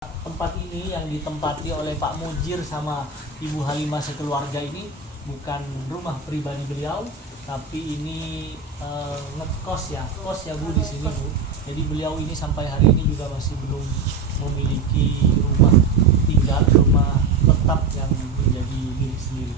Tempat ini yang ditempati oleh Pak Mujir sama Ibu Halimah sekeluarga ini bukan rumah pribadi beliau, tapi ini ngekos ya, kos ya Bu di sini Bu. Jadi beliau ini sampai hari ini juga masih belum memiliki rumah tinggal, rumah tetap yang menjadi milik sendiri.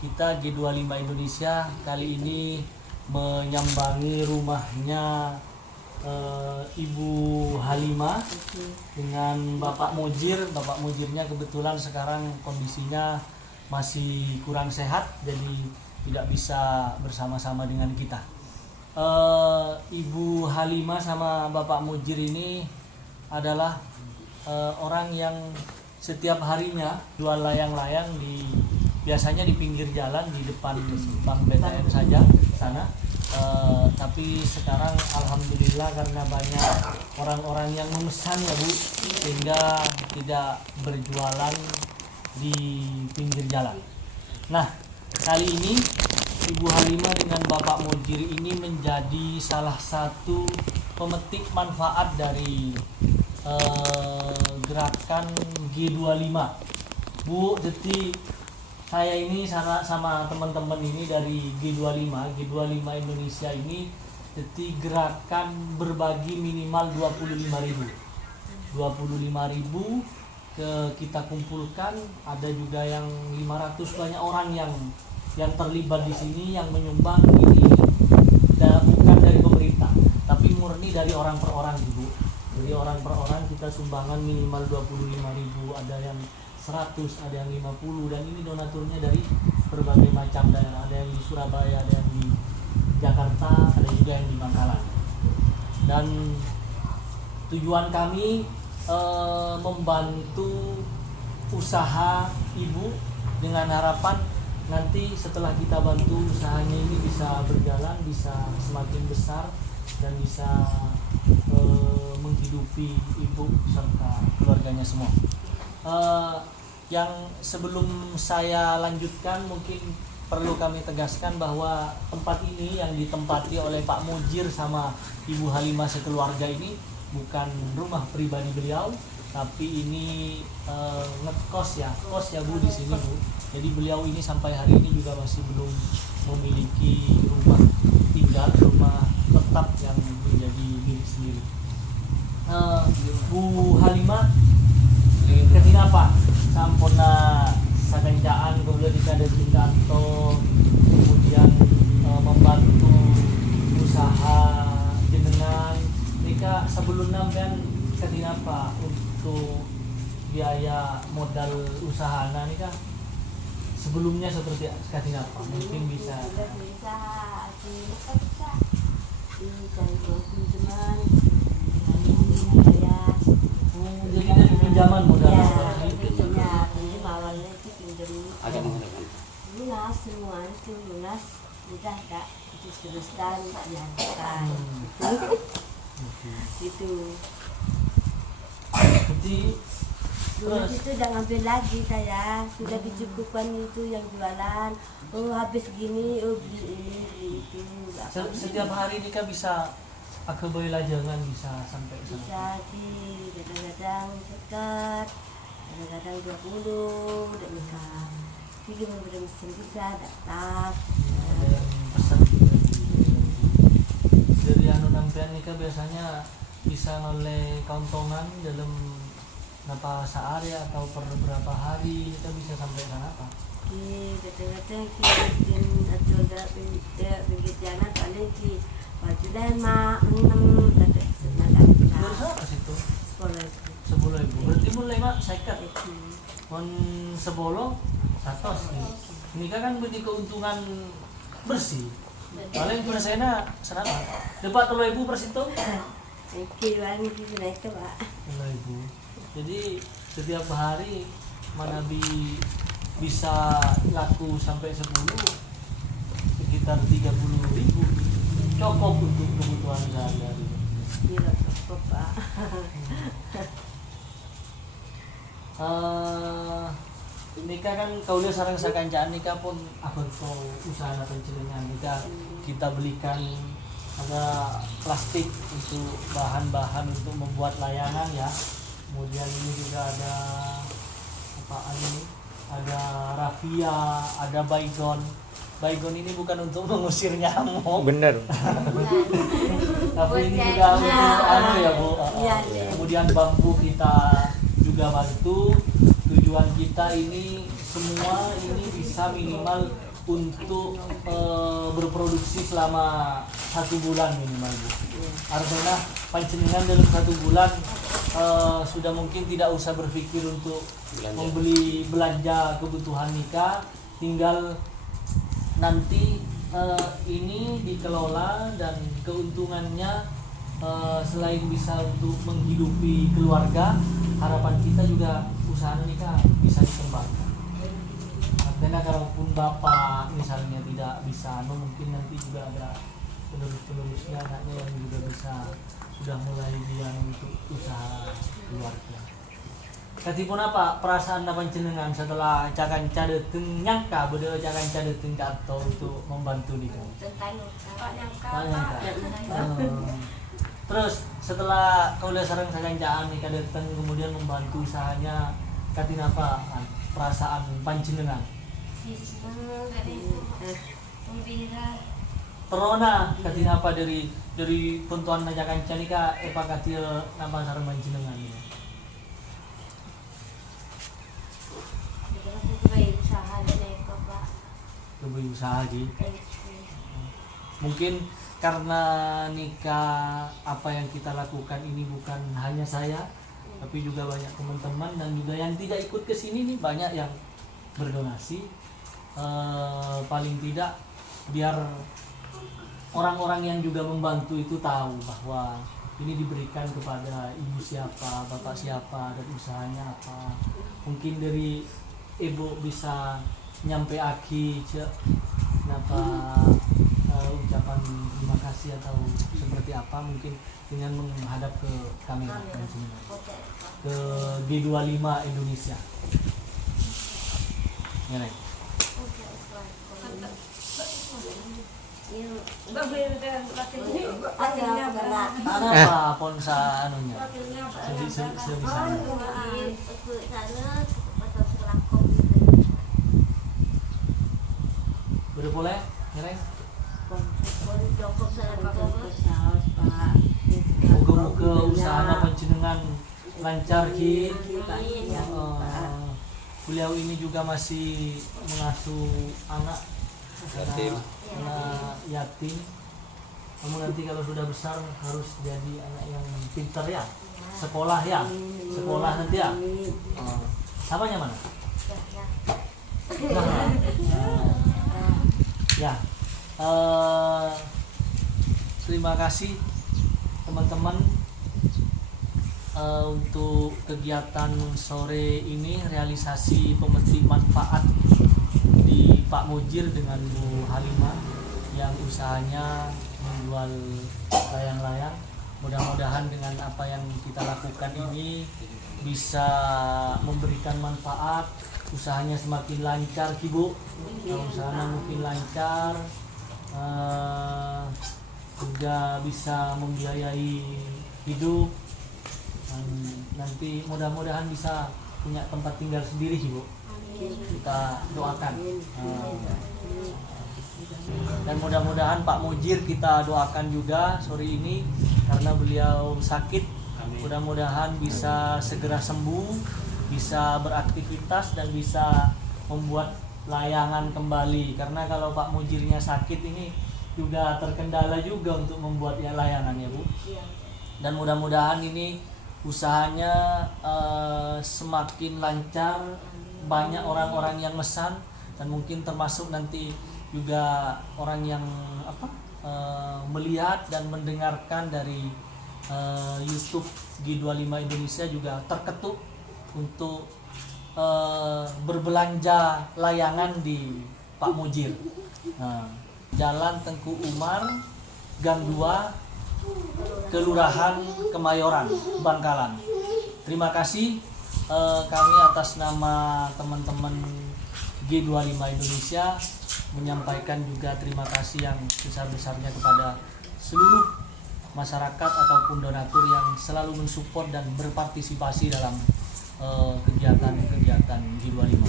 Kita G25 Indonesia kali ini menyambangi rumahnya Ibu Halimah dengan Bapak Mujir. Bapak Mujirnya kebetulan sekarang kondisinya masih kurang sehat, jadi tidak bisa bersama-sama dengan kita. Ibu Halimah sama Bapak Mujir ini adalah orang yang setiap harinya jual layang-layang biasanya di pinggir jalan di depan Bank BTN saja sana. Tapi sekarang alhamdulillah karena banyak orang-orang yang memesan ya Bu, sehingga tidak berjualan di pinggir jalan. Nah, kali ini Ibu Halimah dengan Bapak Mujir ini menjadi salah satu pemetik manfaat dari gerakan G25. Bu, jadi saya ini sama teman-teman ini dari G25 Indonesia ini, jadi gerakan berbagi minimal 25.000 kita kumpulkan. Ada juga yang 500, banyak orang yang terlibat di sini yang menyumbang ini, bukan dari pemerintah tapi murni dari orang per orang Bu. Jadi orang per orang kita sumbangan minimal 25.000, ada yang 100, ada yang 50, dan ini donaturnya dari berbagai macam daerah. Ada yang di Surabaya, ada yang di Jakarta, ada juga yang di Bangkalan. Dan tujuan kami membantu usaha Ibu dengan harapan nanti setelah kita bantu usahanya ini bisa berjalan, bisa semakin besar dan bisa menghidupi Ibu serta keluarganya semua. Yang sebelum saya lanjutkan, mungkin perlu kami tegaskan bahwa tempat ini yang ditempati oleh Pak Mujir sama Ibu Halimah sekeluarga ini bukan rumah pribadi beliau, tapi ini ngekos ya, kos ya Bu di sini Bu. Jadi beliau ini sampai hari ini juga masih belum memiliki rumah tinggal, rumah tetap yang menjadi milik sendiri. Bu Halimah ketinapa sampuna sagancaan kemudian ada tingkanto kemudian membantu usaha jenengan nika sebelum nampian ketinapa untuk biaya modal usaha nika sebelumnya seperti ketinapa mungkin bisa jadi dari pinjaman modal awalnya itu pinjam lunas semua itu lunas udah tak diteruskan dihantarkan gitu. Jadi Terus itu udah ngambil lagi saya sudah dicukupkan itu yang jualan. Oh habis gini, oh beli ini beli itu. Setiap hari ini kan bisa aku beli lajangan bisa sampai bisa sih kadang-kadang sekat, kadang-kadang 20 udah bisa. Jadi bener mesin bisa dapat. Ada yang pesan juga dari anu nampian ini kan biasanya bisa oleh keuntungan dalam berapa sehari atau per berapa hari kita bisa sampai sana apa? Kadang-kadang kita bikin atau pinggir jalan paling ki baju 5, 6 kata senada kita. Berapa situ? 10.000. 10.000. Berarti mulai mak seket. Mon 10 100 nih. Ini kan beri keuntungan bersih. Paling punya saya senapa? Dapat 3.000 per situ? Kiwan itu naik ke Pak. 3.000. Jadi setiap hari mana bisa laku sampai 10 sekitar 30.000 cukup untuk kebutuhan sehari-hari. Iya cukup Pak. Nikah kan kau lihat sarang sakancaan nikah pun aku kau usaha pencelengan nikah kita belikan ada plastik untuk bahan-bahan untuk membuat layangan ya. Kemudian ini juga ada apaan ini? Ada raffia, ada baygon. Baygon ini bukan untuk mengusir nyamuk. Bener. Tapi ini juga untuk anu ya Bu. Kemudian bambu kita juga bantu. Tujuan kita ini semua ini bisa minimal untuk berproduksi selama 1 bulan minimal Bu. Artinya panjenengan dalam 1 bulan sudah mungkin tidak usah berpikir untuk membeli belanja kebutuhan nikah, tinggal nanti ini dikelola dan keuntungannya selain bisa untuk menghidupi keluarga, harapan kita juga usaha nikah bisa dikembangkan. Karena kalaupun bapak misalnya tidak bisa, mungkin nanti juga ada penerus-penerusnya anaknya yang juga bisa sudah mulai dia untuk usaha keluarga. Katipun apa perasaan panjenengan setelah cakan cadeteng nyangka beda cakan cadeteng atau untuk membantu nikah? Terus setelah kau udah sarang sakancaan nikah datang kemudian membantu usahanya katin apa perasaan panjenengan? Terona katin apa dari puntuan najakan canika apa katil nama sarang panjenengan ya? Lebih usaha lagi. Mungkin karena nikah apa yang kita lakukan ini bukan hanya saya, tapi juga banyak teman-teman dan juga yang tidak ikut ke sini nih banyak yang berdonasi. Paling tidak biar orang-orang yang juga membantu itu tahu bahwa ini diberikan kepada ibu siapa, bapak siapa, dan usahanya apa. Mungkin dari ibu bisa nyampe aki kenapa ucapan terima kasih atau seperti apa mungkin dengan menghadap ke kamera ke G25 Indonesia ya nih. Apa ponsa anunya sebisa Udah boleh, ngereng. Cukup saus Pak. Moga-moga usaha panjenengan lancar Ki. Beliau ini juga masih mengasuh anak Yatim. anak yatim. Kamu nanti kalau sudah besar harus jadi anak yang pintar ya, sekolah ya, sekolah nanti ya. Namanya mana? Nah, ya. Terima kasih teman-teman untuk kegiatan sore ini, realisasi pemetik manfaat di Pak Mujir dengan Bu Halimah yang usahanya menjual layang-layang. Mudah-mudahan dengan apa yang kita lakukan ini bisa memberikan manfaat, usahanya semakin lancar Ki Bu, usahanya mungkin lancar, juga bisa membiayai hidup. Nanti mudah-mudahan bisa punya tempat tinggal sendiri Ki Bu. Kita doakan. Dan mudah-mudahan Pak Mujir kita doakan juga sore ini karena beliau sakit. Mudah-mudahan bisa segera sembuh, bisa beraktivitas dan bisa membuat layangan kembali. Karena kalau Pak Mujirnya sakit ini juga terkendala juga untuk membuat layangan ya Bu. Dan mudah-mudahan ini usahanya semakin lancar, banyak orang-orang yang mesan dan mungkin termasuk nanti juga orang yang melihat dan mendengarkan dari YouTube G25 Indonesia juga terketuk untuk berbelanja layangan di Pak Mujir. Jalan Tengku Umar, Gang 2, Kelurahan Kemayoran, Bangkalan. Terima kasih kami atas nama teman-teman G25 Indonesia menyampaikan juga terima kasih yang besar-besarnya kepada seluruh masyarakat ataupun donatur yang selalu mensupport dan berpartisipasi dalam kegiatan-kegiatan G25.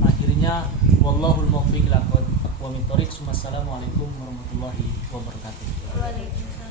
Akhirnya wallahul muwaffiq ila aqwamit thoriq. Wassalamualaikum warahmatullahi wabarakatuh. Waalaikumsalam.